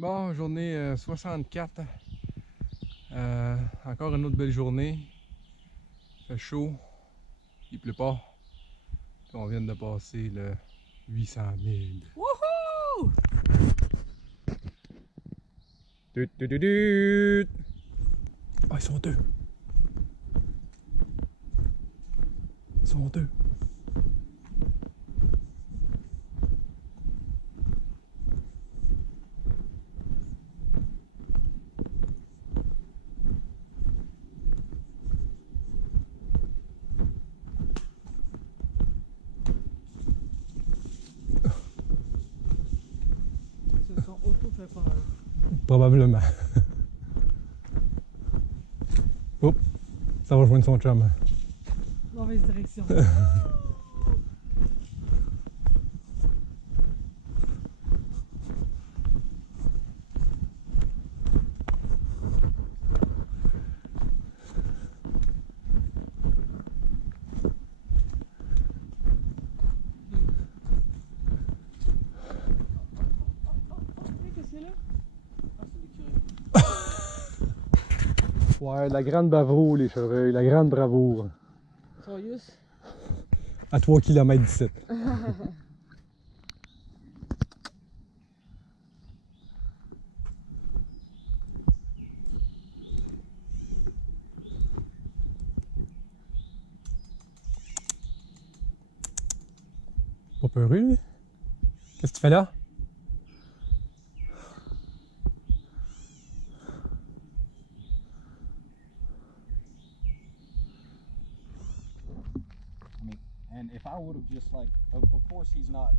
Bon, journée 64. Encore une autre belle journée. Il fait chaud. Il pleut pas. Puis on vient de passer le 800 000. Wouhou! Ah, ils sont deux. Ils sont deux. Ils se sont auto-fait peur. Probablement. Oups, ça va rejoindre son chum. Mauvaise direction. Qu'est-ce qu'il y a là? Ah, c'est l'écureuil. Ouais, la grande bravoure, les chevreuils, la grande bravoure. Sérieux? À 3 km d'ici. Pas peureux, lui? Qu'est-ce que tu fais là? And if I would have just like, of course he's not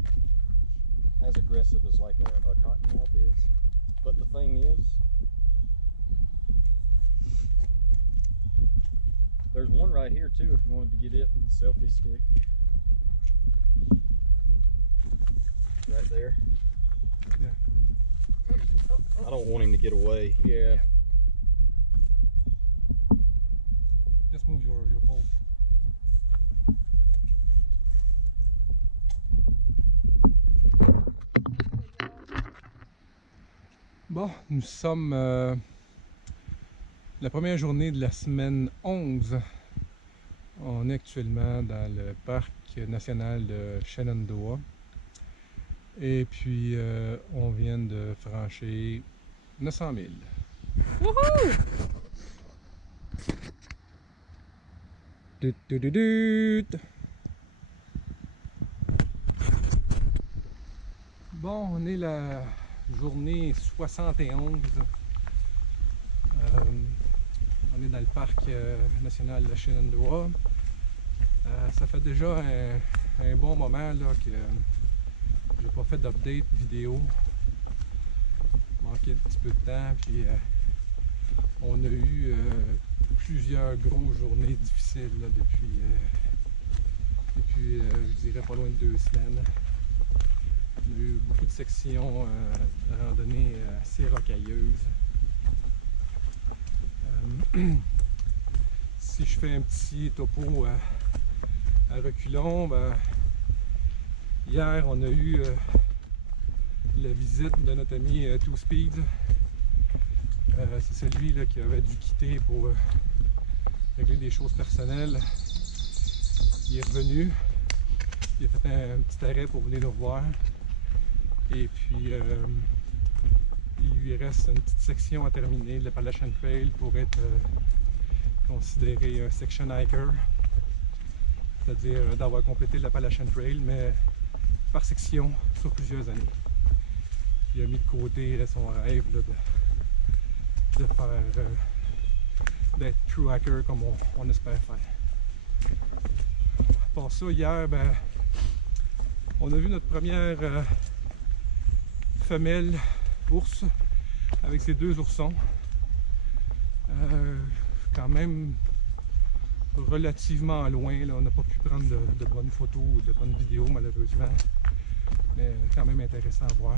as aggressive as like a cottonmouth is, but the thing is, there's one right here too if you wanted to get it with the selfie stick. Right there. Yeah. I don't want him to get away. Yeah. Just move your pole. Bon, nous sommes la première journée de la semaine 11. On est actuellement dans le parc national de Shenandoah. Et puis, on vient de franchir 900 000. Wouhou! Bon, on est la journée 71. On est dans le parc national de Shenandoah. Ça fait déjà un bon moment là, que j'ai pas fait d'update vidéo. Manqué un petit peu de temps, puis on a eu plusieurs grosses journées difficiles là, depuis je dirais pas loin de 2 semaines. On a eu beaucoup de sections de randonnée assez rocailleuses. Si je fais un petit topo à reculons, ben, hier on a eu la visite de notre ami Two Speed. C'est celui là, qui avait dû quitter pour régler des choses personnelles. Il est revenu, il a fait un petit arrêt pour venir nous revoir. Et puis il lui reste une petite section à terminer de l'Appalachian Trail pour être considéré un section hiker. C'est-à-dire d'avoir complété l'Appalachian Trail, mais par section sur plusieurs années. Il a mis de côté là, son rêve là, de faire d'être true hacker comme on espère faire. À part ça, hier, ben, on a vu notre première femelle ours avec ses 2 oursons. Quand même relativement loin, là. On n'a pas pu prendre de bonnes photos ou de bonnes vidéos malheureusement, mais quand même intéressant à voir.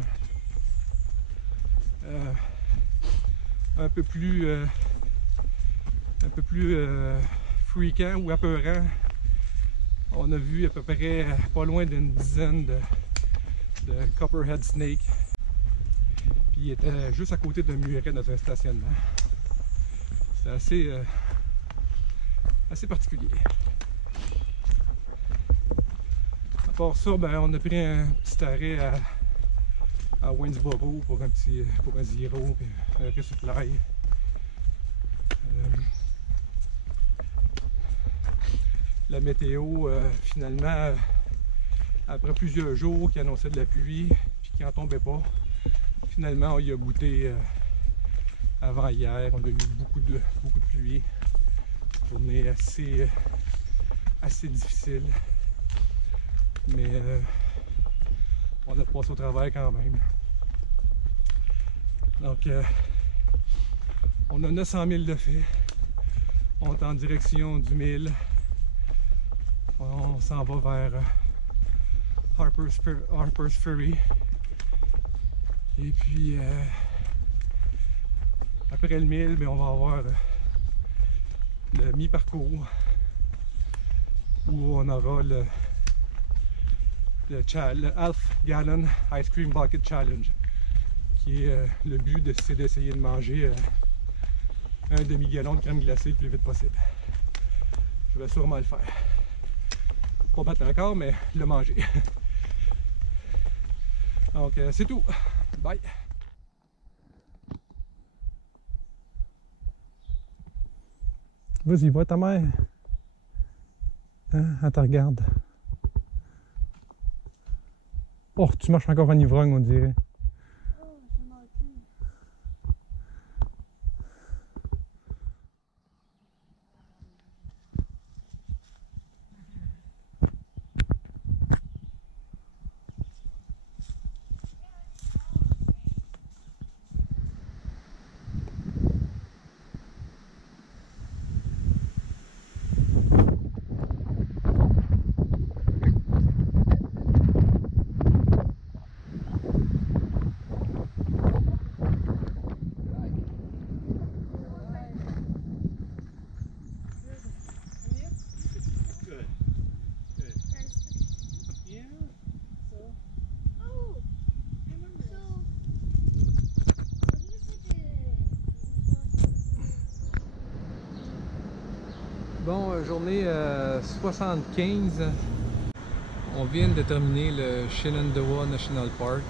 Un peu plus fréquent ou apeurant, on a vu à peu près pas loin d'une dizaine de copperhead snake. Puis Puis il était juste à côté d'un muret dans un stationnement. C'est assez particulier. À part ça, ben, on a pris un petit arrêt à Waynesboro pour un zéro, puis un resupply. La météo, finalement, après plusieurs jours qui annonçaient de la pluie, puis qui n'en tombait pas, finalement on y a goûté avant hier. On a eu beaucoup de pluie. Journée assez difficile. Mais on a passé au travers quand même. Donc on a 900 000 de fait. On est en direction du 1000. On s'en va vers Harper's Ferry. Et puis après le 1000, ben, on va avoir le mi-parcours où on aura le Half Gallon Ice Cream Bucket Challenge, qui est le but, c'est d'essayer de manger un demi-gallon de crème glacée le plus vite possible. Je vais sûrement le faire. Pas battre le record, mais le manger. Donc c'est tout. Bye! Vas-y, vois ta mère. Hein? Elle te regarde. Oh, tu marches encore en ivrogne, on dirait. Oh, j'ai manqué. Bon, journée 75. On vient de terminer le Shenandoah National Park.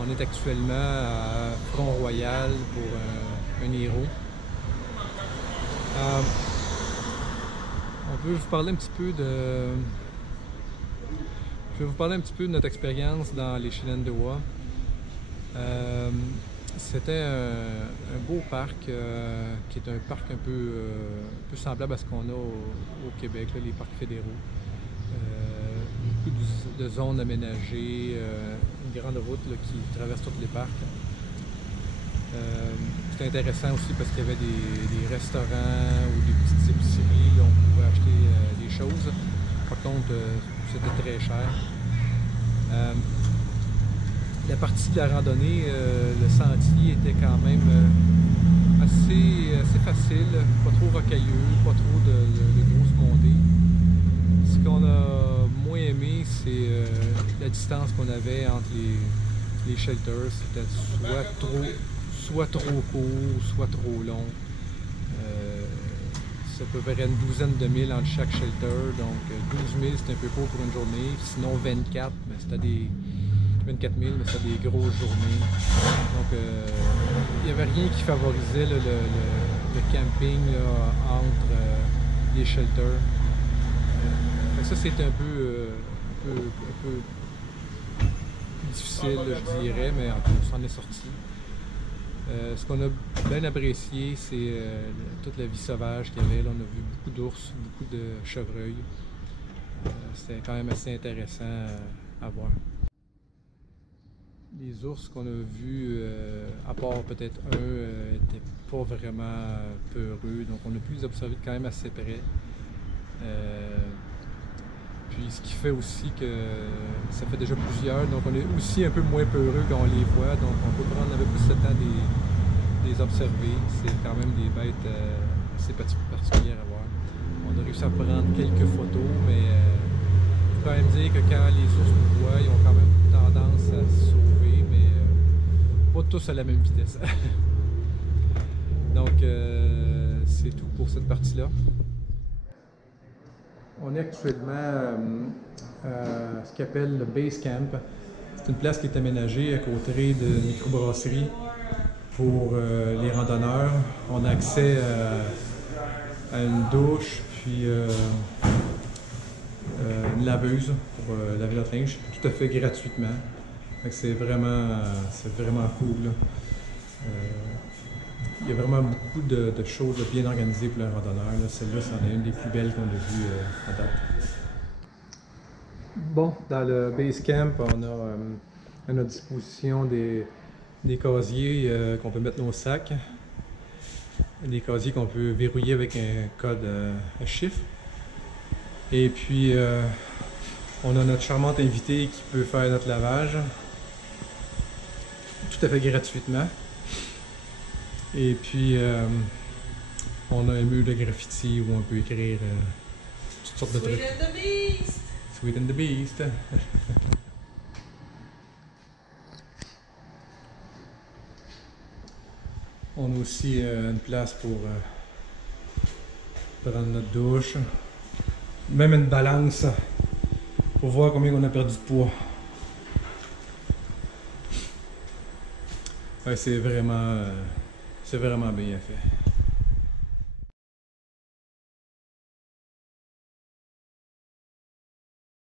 On est actuellement à Front-Royal pour un héros. On veut vous parler un petit peu de... Je vais vous parler un petit peu de notre expérience dans les Shenandoah. C'était un beau parc qui est un parc un peu semblable à ce qu'on a au Québec, là, les parcs fédéraux. Beaucoup de zones aménagées, une grande route là, qui traverse tous les parcs. C'était intéressant aussi parce qu'il y avait des restaurants ou des petites épiceries où on pouvait acheter des choses. Par contre, c'était très cher. La partie de la randonnée, le sentier était quand même assez facile, pas trop rocailleux, pas trop de grosses montées. Ce qu'on a moins aimé, c'est la distance qu'on avait entre les shelters. C'était soit trop court, soit trop long. C'est à peu près une douzaine de milles entre chaque shelter, donc 12 000 c'était un peu court pour une journée, sinon 24, mais c'était des 24 000, mais c'était des grosses journées. Donc il n'y avait rien qui favorisait le camping là, entre les shelters. Ça c'était un peu plus difficile, je dirais, mais en tout cas, on s'en est sorti. Ce qu'on a bien apprécié, c'est toute la vie sauvage qu'il y avait. Là, on a vu beaucoup d'ours, beaucoup de chevreuils. C'était quand même assez intéressant à voir. Les ours qu'on a vus, à part peut-être un, n'étaient pas vraiment peureux. Donc on a pu les observer quand même assez près. Puis ce qui fait aussi que ça fait déjà plusieurs, donc on est aussi un peu moins peureux quand on les voit, donc on peut prendre un peu plus le temps de les observer. C'est quand même des bêtes assez particulières à voir. On a réussi à prendre quelques photos, mais il faut quand même dire que quand les ours nous voient, ils ont quand même tendance à se sauver, mais pas tous à la même vitesse. Donc, c'est tout pour cette partie-là. On est actuellement à ce qu'on appelle le Base Camp. C'est une place qui est aménagée à côté de microbrasserie pour les randonneurs. On a accès à une douche, puis une laveuse pour laver notre linge, tout à fait gratuitement. C'est vraiment cool, là. Il y a vraiment beaucoup de choses bien organisées pour les randonneurs. Celle-là, c'en est une des plus belles qu'on a vues à date. Bon, dans le Base Camp, on a à notre disposition des casiers qu'on peut mettre nos sacs. Des casiers qu'on peut verrouiller avec un code à chiffres. Et puis, on a notre charmante invitée qui peut faire notre lavage tout à fait gratuitement. Et puis, on a un mur de graffiti où on peut écrire toutes sortes de trucs. Sweet and the Beast! Sweet and the Beast! On a aussi une place pour prendre notre douche. Même une balance pour voir combien on a perdu de poids. Ouais, c'est vraiment bien fait.